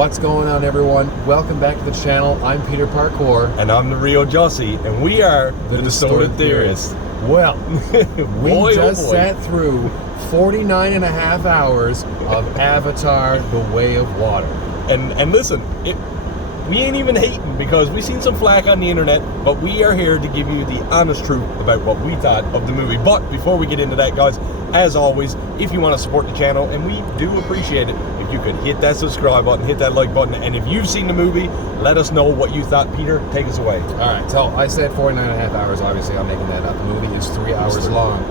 What's going on, everyone? Welcome back to the channel. I'm Peter Parkour. And I'm the real Jussy, and we are the Distorted Theorists. Well, we just sat through 49 and a half hours of Avatar, The Way of Water. And listen, we ain't even hating because we've seen some flack on the internet, but we are here to give you the honest truth about what we thought of the movie. But before we get into that, guys, as always, if you want to support the channel, and we do appreciate it, if you could hit that subscribe button, hit that like button, and if you've seen the movie, let us know what you thought. Peter, take us away. All right, so I said 49 and a half hours. Obviously, I'm making that up. The movie is 3 hours long.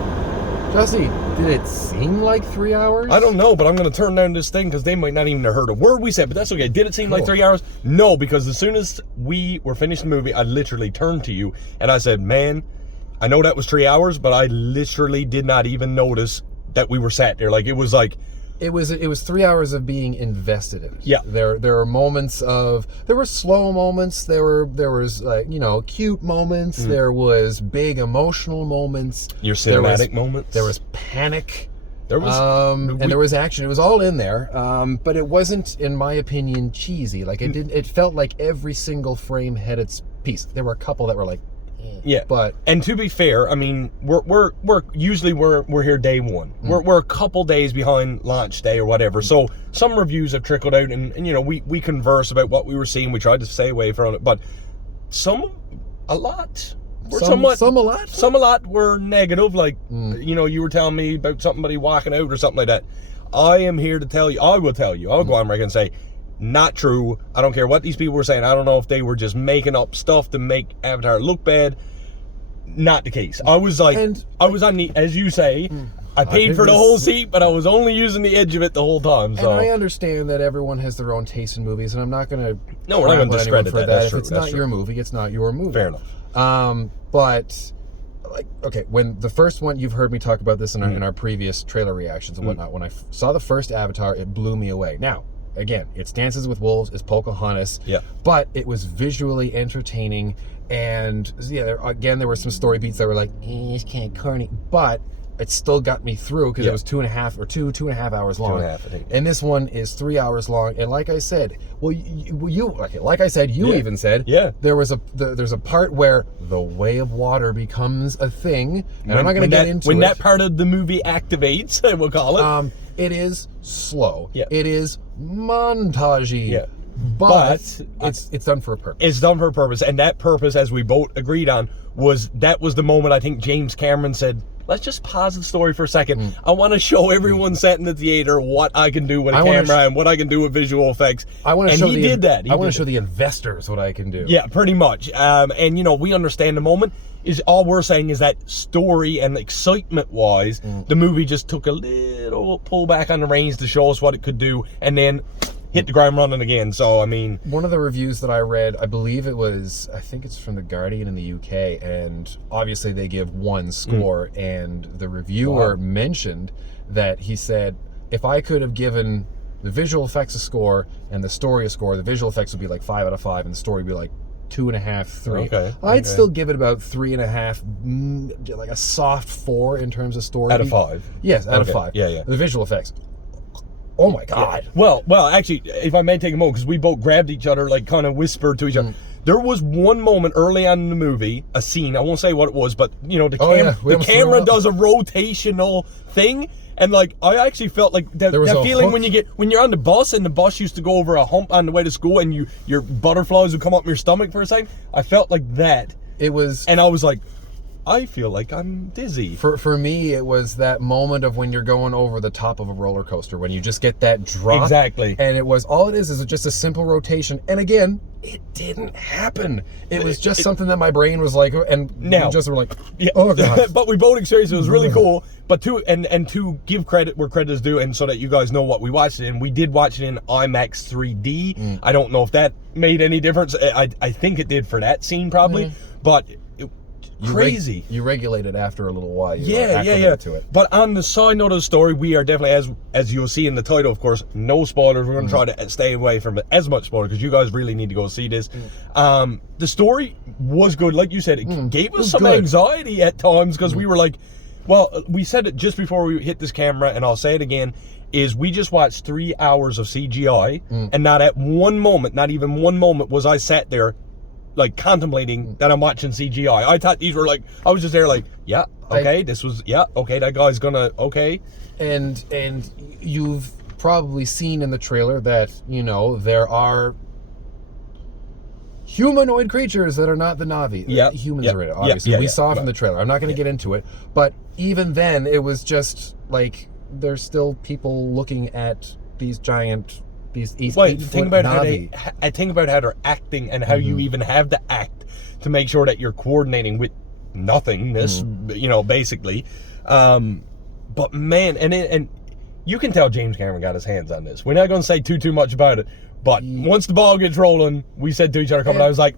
Jussy, did it seem like 3 hours? I don't know, but I'm going to turn down this thing because they might not even have heard a word we said, but that's okay. Did it seem like 3 hours? No, because as soon as we were finished the movie, I literally turned to you and I said, man, I know that was 3 hours, but I literally did not even notice that we were sat there. Like, it was like... It was 3 hours of being invested in it. Yeah. There were moments of... There were slow moments. There was, like, you know, cute moments. There was big emotional moments. Your cinematic moments. There was panic. There was... and there was action. It was all in there. But it wasn't, in my opinion, cheesy. Like, it felt like every single frame had its piece. There were a couple that were like... Yeah, but and to be fair, I mean, we're usually we're here day one. We're a couple days behind launch day or whatever. So some reviews have trickled out, and you know, we converse about what we were seeing. We tried to stay away from it, but a lot were negative. Like you know, you were telling me about somebody walking out or something like that. I am here to tell you. I will tell you. I'll go on record and say, not true. I don't care what these people were saying. I don't know if they were just making up stuff to make Avatar look bad. Not the case. I was like, I was on the, as you say, I paid for the whole seat, but I was only using the edge of it the whole time. So. And I understand that everyone has their own taste in movies, and I'm not going to we're not going to discredit that. If it's not your movie, it's not your movie. Fair enough. But like, okay, when the first one, you've heard me talk about this in our previous trailer reactions and whatnot. When I saw the first Avatar, it blew me away. Now, again, it's Dances with Wolves, it's Pocahontas, but it was visually entertaining, and yeah, there were some story beats that were like, it's kind of corny, but it still got me through because it was 2.5 hours long. 2.5, I think. And this one is 3 hours long, and like I said, you even said, there's a part where the Way of Water becomes a thing, and I'm not going to get into it. When that part of the movie activates, we'll call it. It is slow. It is montagey. But it's done for a purpose. It's done for a purpose, and that purpose, as we both agreed on, was the moment I think James Cameron said, let's just pause the story for a second. I want to show everyone sat in the theater what I can do with a camera and what I can do with visual effects. I want to show he did that. I want to show the investors what I can do. Yeah, pretty much. And you know, we understand the moment. Is all we're saying is that story and excitement wise, the movie just took a little pull back on the reins to show us what it could do, and then hit the ground running again. So I mean, one of the reviews that I read, I believe I think it's from The Guardian in the UK, and obviously they give one score, and the reviewer mentioned that he said, if I could have given the visual effects a score and the story a score, the visual effects would be like 5 out of 5 and the story would be like 2.5, 3. I'd still give it about 3.5, like a soft 4 in terms of story. Out of 5? Yes, out of 5. Yeah. The visual effects. Oh my God. Yeah. Well, actually, if I may take a moment, because we both grabbed each other, like kind of whispered to each other. There was one moment early on in the movie, a scene, I won't say what it was, but you know, the camera does a rotational thing. And like, I actually felt like that feeling when you're on the bus and the bus used to go over a hump on the way to school and your butterflies would come up in your stomach for a second. I felt like that. And I was like, I feel like I'm dizzy. For me, it was that moment of when you're going over the top of a roller coaster, when you just get that drop. Exactly. And all it is just a simple rotation. And again, it didn't happen. It was just something that my brain was like, and we just were like, oh God. But we both experienced it. It was really cool. But to give credit where credit is due, and so that you guys know what we watched it in, we did watch it in IMAX 3D. I don't know if that made any difference. I think it did for that scene probably, but crazy. You regulate it after a little while. Yeah. To it. But on the side note of the story, we are definitely, as you'll see in the title, of course, no spoilers. We're going to try to stay away from as much spoiler because you guys really need to go see this. The story was good, like you said. It gave us some anxiety at times because we were like, well, we said it just before we hit this camera, and I'll say it again. is we just watched 3 hours of CGI, and not at one moment, not even one moment, was I sat there like contemplating that I'm watching CGI. I thought these were like, I was just there like, yeah, okay, that guy's gonna, okay. And you've probably seen in the trailer that, you know, there are humanoid creatures that are not the Na'vi. Yeah. Humans are in it, obviously. We saw it from the trailer. I'm not going to get into it. But even then, it was just like, there's still people looking at these giant, these think about Na'vi. I think about how they're acting and how you even have to act to make sure that you're coordinating with nothingness, you know, basically. But man, and you can tell James Cameron got his hands on this. We're not going to say too much about it. But once the ball gets rolling, we said to each other, I was like,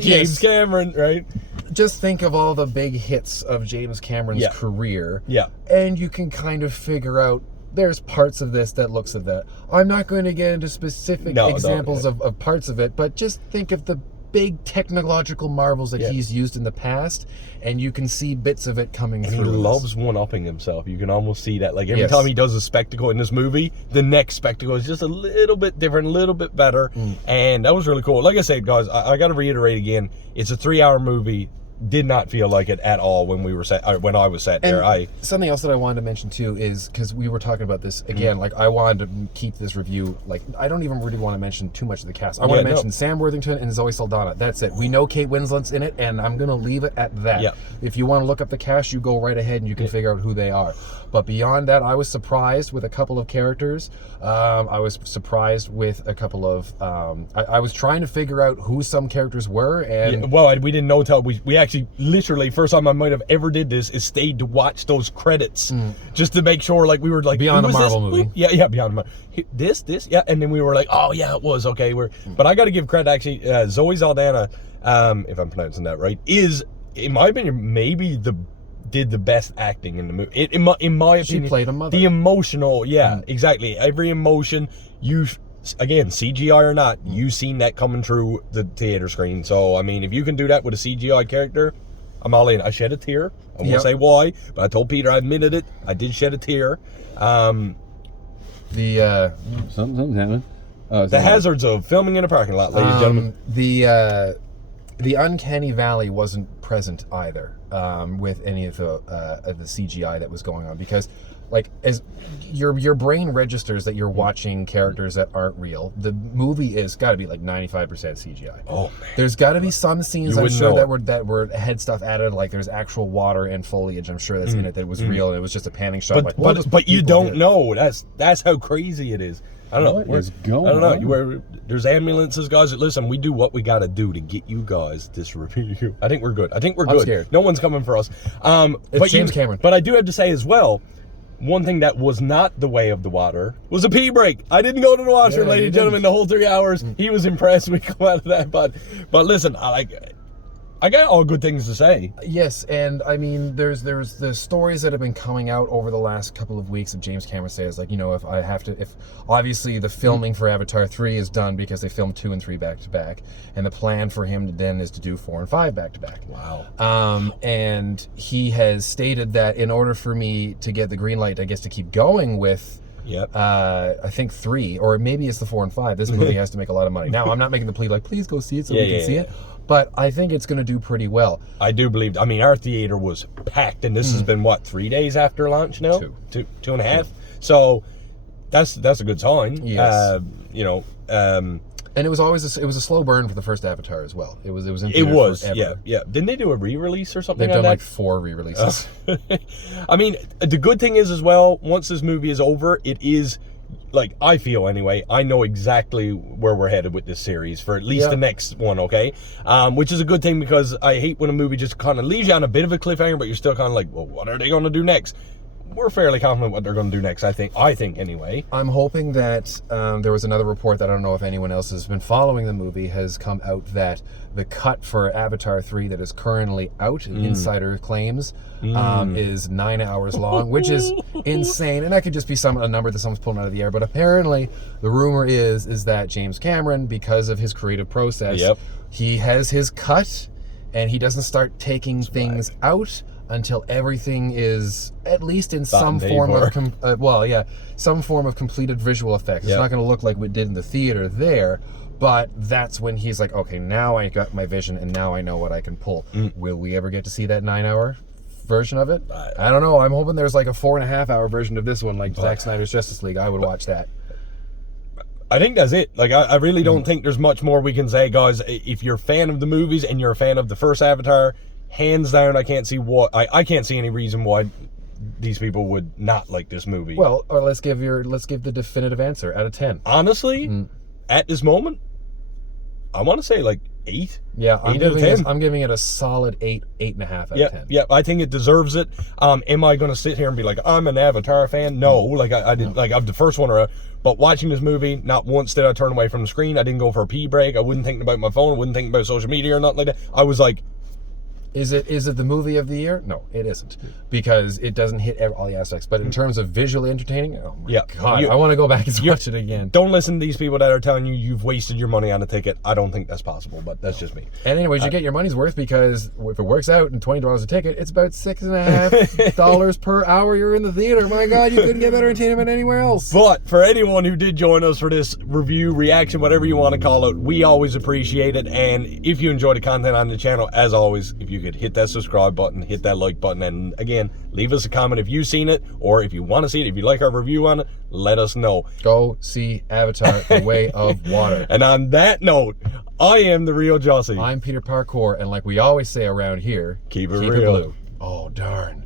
James Cameron, right? Just think of all the big hits of James Cameron's career. Yeah. And you can kind of figure out there's parts of this that looks of that. I'm not going to get into specific examples of parts of it, but just think of the big technological marvels that he's used in the past, and you can see bits of it coming through. He loves one-upping himself. You can almost see that. Like every time he does a spectacle in this movie, the next spectacle is just a little bit different, a little bit better, and that was really cool. Like I said, guys, I got to reiterate again, it's a 3-hour movie. Did not feel like it at all when we were when I was sat there. Something else that I wanted to mention too is, because we were talking about this again, like I wanted to keep this review, like I don't even really want to mention too much of the cast. I want to mention Sam Worthington and Zoe Saldana. That's it. We know Kate Winslet's in it, and I'm gonna leave it at that. Yeah. If you want to look up the cast, you go right ahead and you can figure out who they are. But beyond that, I was surprised with a couple of characters. I was surprised with a couple of. I was trying to figure out who some characters were, and we didn't know until we actually literally first time I might have ever did this is stayed to watch those credits just to make sure, like we were like beyond a Marvel movie. Yeah, beyond Marvel. This, and then we were like, oh yeah, it was okay. But I got to give credit actually. Zoe Saldana, if I'm pronouncing that right, is in my opinion maybe did the best acting in the movie. In my opinion, she played a mother. The emotional, exactly. Every emotion, again, CGI or not, you've seen that coming through the theater screen. So, I mean, if you can do that with a CGI character, I'm all in. I shed a tear. I won't say why, but I told Peter, I admitted it. I did shed a tear. Something's happening. The hazards of filming in a parking lot, ladies and gentlemen. The uncanny valley wasn't present either with any of the CGI that was going on, because like as your brain registers that you're watching characters that aren't real. The movie is got to be like 95% CGI. Oh man, there's got to be some scenes I'm sure that were had stuff added, like there's actual water and foliage. I'm sure that's in it that was real, and it was just a panning shot. But you don't know. That's how crazy it is. I don't know. What is going on? There's ambulances, guys. Listen, we do what we got to do to get you guys this review. I think we're good. I'm scared. No one's coming for us. It's James Cameron. But I do have to say as well, one thing that was not the way of the water was a pee break. I didn't go to the washroom, ladies and gentlemen, the whole 3 hours. He was impressed we come out of that. But listen, I got all good things to say. Yes, and I mean, there's the stories that have been coming out over the last couple of weeks of James Cameron says, like, you know, if obviously the filming for Avatar 3 is done because they filmed 2 and 3 back to back, and the plan for him then is to do 4 and 5 back to back. Wow. And he has stated that in order for me to get the green light, I guess, to keep going with I think 3, or maybe it's the 4 and 5, this movie has to make a lot of money. Now, I'm not making the plea like, please go see it so we can see it. But I think it's going to do pretty well. I do believe. I mean, our theater was packed, and this has been what, 3 days after launch now? Two and a half. So that's a good sign. Yes. And it was always it was a slow burn for the first Avatar as well. It was in it was forever. yeah. Didn't they do a re-release or something? They've done like 4 re-releases. I mean, the good thing is as well, once this movie is over, it is. Like, I feel anyway, I know exactly where we're headed with this series for at least the next one, okay? Which is a good thing, because I hate when a movie just kind of leaves you on a bit of a cliffhanger, but you're still kind of like, well, what are they going to do next? We're fairly confident what they're going to do next, I think anyway. I'm hoping that there was another report that I don't know if anyone else has been following the movie has come out that the cut for Avatar 3 that is currently out, insider claims, is 9 hours long, which is insane. And that could just be a number that someone's pulling out of the air. But apparently, the rumor is that James Cameron, because of his creative process, he has his cut, and he doesn't start taking things out until everything is at least in some and form of some form of completed visual effects. It's not going to look like we did in the theater there, but that's when he's like, okay, now I got my vision and now I know what I can pull. Will we ever get to see that 9-hour version of it? I don't know. I'm hoping there's like a 4.5-hour version of this one, like Zack Snyder's Justice League. I would watch that. I think that's it. Like, I really don't think there's much more we can say, guys. If you're a fan of the movies and you're a fan of the first Avatar, hands down, I can't see any reason why these people would not like this movie. Well, or let's give the definitive answer out of 10. Honestly, at this moment, I want to say like 8. Yeah, I'm giving it a solid 8.5 out of 10. Yeah, I think it deserves it. Am I going to sit here and be like, I'm an Avatar fan? No, like I didn't. Like, I'm the first one but watching this movie, not once did I turn away from the screen. I didn't go for a pee break. I wasn't thinking about my phone. I wasn't thinking about social media or nothing like that. I was like, Is it the movie of the year? No, it isn't, because it doesn't hit all the aspects. But in terms of visually entertaining, oh my God, I want to go back and watch it again. Don't listen to these people that are telling you you've wasted your money on a ticket. I don't think that's possible, but that's just me. And anyways, you get your money's worth, because if it works out and $20 a ticket, it's about $6.50 per hour you're in the theater. My God, you couldn't get better entertainment anywhere else. But for anyone who did join us for this review, reaction, whatever you want to call it, we always appreciate it. And if you enjoy the content on the channel, as always, if you could hit that subscribe button, hit that like button, and again, leave us a comment if you've seen it, or if you want to see it, if you like our review on it, let us know. Go see Avatar: The Way of Water. And on that note, I am the real Jussy. I'm Peter Parkour, and like we always say around here, keep it real. blue. Oh, darn.